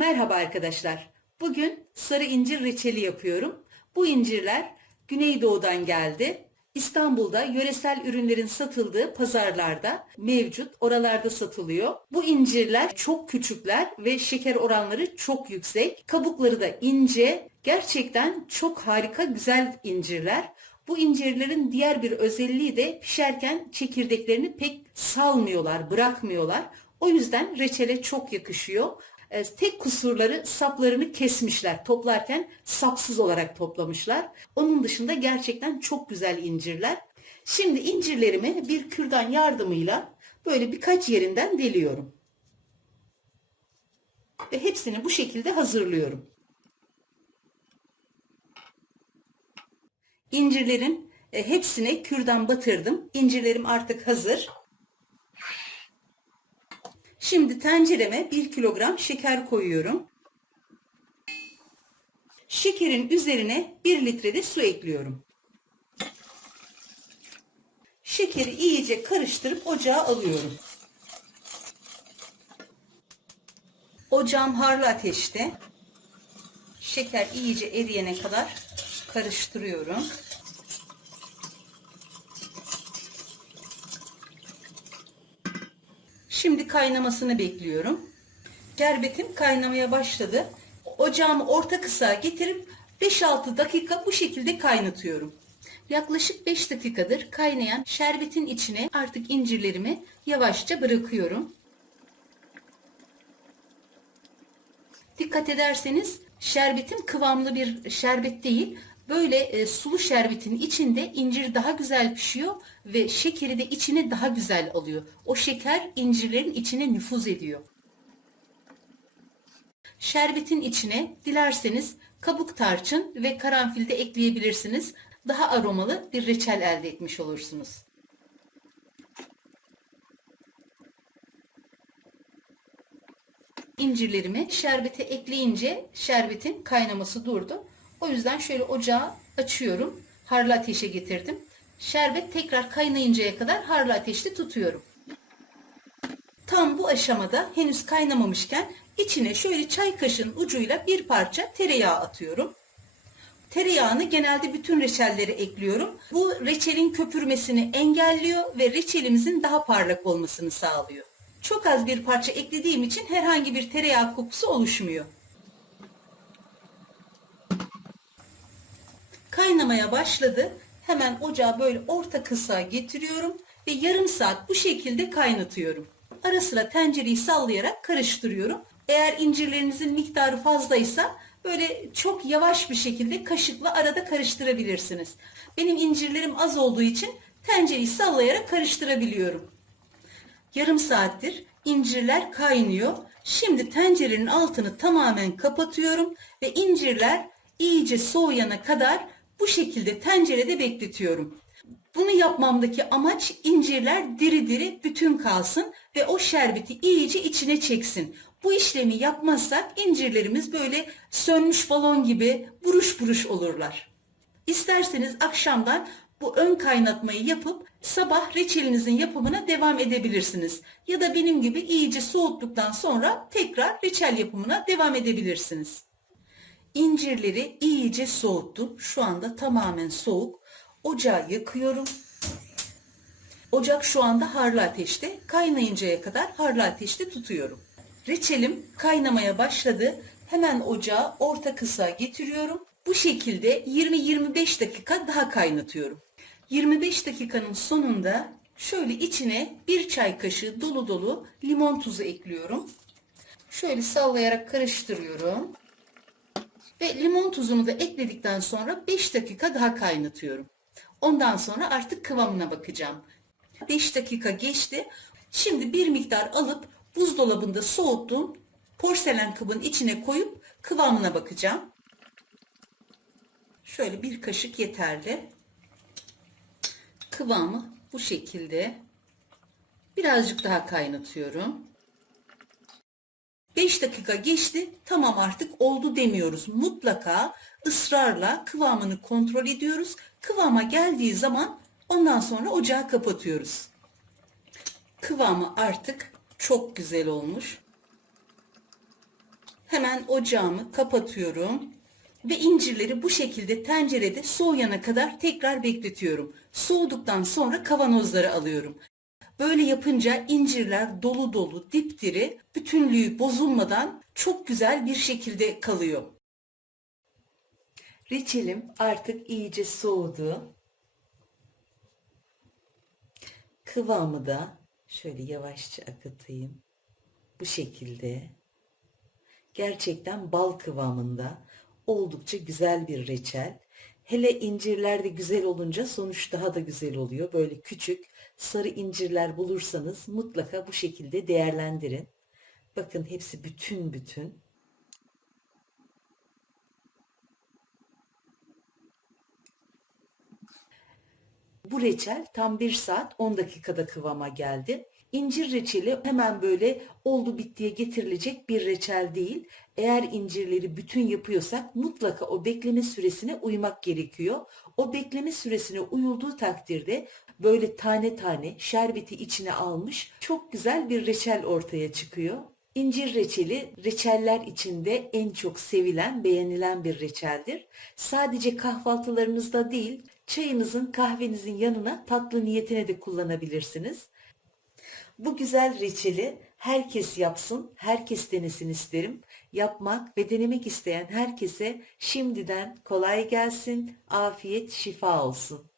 Merhaba arkadaşlar. Bugün sarı incir reçeli yapıyorum. Bu incirler Güneydoğu'dan geldi. İstanbul'da yöresel ürünlerin satıldığı pazarlarda mevcut, oralarda satılıyor. Bu incirler çok küçükler ve şeker oranları çok yüksek. Kabukları da ince, gerçekten çok harika güzel incirler. Bu incirlerin diğer bir özelliği de pişerken çekirdeklerini pek salmıyorlar, bırakmıyorlar. O yüzden reçele çok yakışıyor. Tek kusurları saplarını kesmişler. Toplarken sapsız olarak toplamışlar. Onun dışında gerçekten çok güzel incirler. Şimdi incirlerimi bir kürdan yardımıyla böyle birkaç yerinden deliyorum. Ve hepsini bu şekilde hazırlıyorum. İncirlerin hepsine kürdan batırdım. İncirlerim artık hazır. Şimdi tencereme 1 kilogram şeker koyuyorum. Şekerin üzerine 1 litre de su ekliyorum. Şekeri iyice karıştırıp ocağa alıyorum. Ocağım harlı ateşte. Şeker iyice eriyene kadar karıştırıyorum. Şimdi kaynamasını bekliyorum. Şerbetim kaynamaya başladı. Ocağımı orta kısığa getirip 5-6 dakika bu şekilde kaynatıyorum. Yaklaşık 5 dakikadır kaynayan şerbetin içine artık incirlerimi yavaşça bırakıyorum. Dikkat ederseniz şerbetim kıvamlı bir şerbet değil. Böyle sulu şerbetin içinde incir daha güzel pişiyor ve şekeri de içine daha güzel alıyor. O şeker incirlerin içine nüfuz ediyor. Şerbetin içine dilerseniz kabuk tarçın ve karanfil de ekleyebilirsiniz. Daha aromalı bir reçel elde etmiş olursunuz. İncirlerimi şerbete ekleyince şerbetin kaynaması durdu. O yüzden şöyle ocağı açıyorum. Harlı ateşe getirdim. Şerbet tekrar kaynayıncaya kadar harlı ateşte tutuyorum. Tam bu aşamada henüz kaynamamışken içine şöyle çay kaşığının ucuyla bir parça tereyağı atıyorum. Tereyağını genelde bütün reçellere ekliyorum. Bu reçelin köpürmesini engelliyor ve reçelimizin daha parlak olmasını sağlıyor. Çok az bir parça eklediğim için herhangi bir tereyağı kokusu oluşmuyor. Kaynamaya başladı. Hemen ocağı böyle orta kısığa getiriyorum ve yarım saat bu şekilde kaynatıyorum. Ara sıra tencereyi sallayarak karıştırıyorum. Eğer incirlerinizin miktarı fazlaysa böyle çok yavaş bir şekilde kaşıkla arada karıştırabilirsiniz. Benim incirlerim az olduğu için tencereyi sallayarak karıştırabiliyorum. Yarım saattir incirler kaynıyor. Şimdi tencerenin altını tamamen kapatıyorum ve incirler iyice soğuyana kadar bu şekilde tencerede bekletiyorum. Bunu yapmamdaki amaç incirler diri diri bütün kalsın ve o şerbeti iyice içine çeksin. Bu işlemi yapmazsak incirlerimiz böyle sönmüş balon gibi buruş buruş olurlar. İsterseniz akşamdan bu ön kaynatmayı yapıp sabah reçelinizin yapımına devam edebilirsiniz. Ya da benim gibi iyice soğuttuktan sonra tekrar reçel yapımına devam edebilirsiniz. İncirleri iyice soğuttum. Şu anda tamamen soğuk. Ocağı yakıyorum. Ocak şu anda harlı ateşte. Kaynayıncaya kadar harlı ateşte tutuyorum. Reçelim kaynamaya başladı. Hemen ocağı orta kısığa getiriyorum. Bu şekilde 20-25 dakika daha kaynatıyorum. 25 dakikanın sonunda şöyle içine bir çay kaşığı dolu dolu limon tuzu ekliyorum. Şöyle sallayarak karıştırıyorum. Ve limon tuzunu da ekledikten sonra 5 dakika daha kaynatıyorum. Ondan sonra artık kıvamına bakacağım. 5 dakika geçti. Şimdi bir miktar alıp buzdolabında soğuttuğum porselen kabın içine koyup kıvamına bakacağım. Şöyle bir kaşık yeterli. Kıvamı bu şekilde. Birazcık daha kaynatıyorum. 5 dakika geçti. Tamam artık oldu demiyoruz. Mutlaka ısrarla kıvamını kontrol ediyoruz. Kıvama geldiği zaman ondan sonra ocağı kapatıyoruz. Kıvamı artık çok güzel olmuş. Hemen ocağımı kapatıyorum ve incirleri bu şekilde tencerede soğuyana kadar tekrar bekletiyorum. Soğuduktan sonra kavanozlara alıyorum. Böyle yapınca incirler dolu dolu, dipdiri, bütünlüğü bozulmadan çok güzel bir şekilde kalıyor. Reçelim artık iyice soğudu. Kıvamı da şöyle yavaşça akıtayım. Bu şekilde. Gerçekten bal kıvamında. Oldukça güzel bir reçel. Hele incirler de güzel olunca sonuç daha da güzel oluyor. Böyle küçük sarı incirler bulursanız mutlaka bu şekilde değerlendirin. Bakın hepsi bütün bütün. Bu reçel tam 1 saat 10 dakikada kıvama geldi. İncir reçeli hemen böyle oldu bittiye getirilecek bir reçel değil. Eğer incirleri bütün yapıyorsak mutlaka o bekleme süresine uymak gerekiyor. O bekleme süresine uyulduğu takdirde böyle tane tane şerbeti içine almış çok güzel bir reçel ortaya çıkıyor. İncir reçeli reçeller içinde en çok sevilen, beğenilen bir reçeldir. Sadece kahvaltılarınızda değil, çayınızın, kahvenizin yanına tatlı niyetine de kullanabilirsiniz. Bu güzel reçeli herkes yapsın, herkes denesin isterim. Yapmak ve denemek isteyen herkese şimdiden kolay gelsin, afiyet, şifa olsun.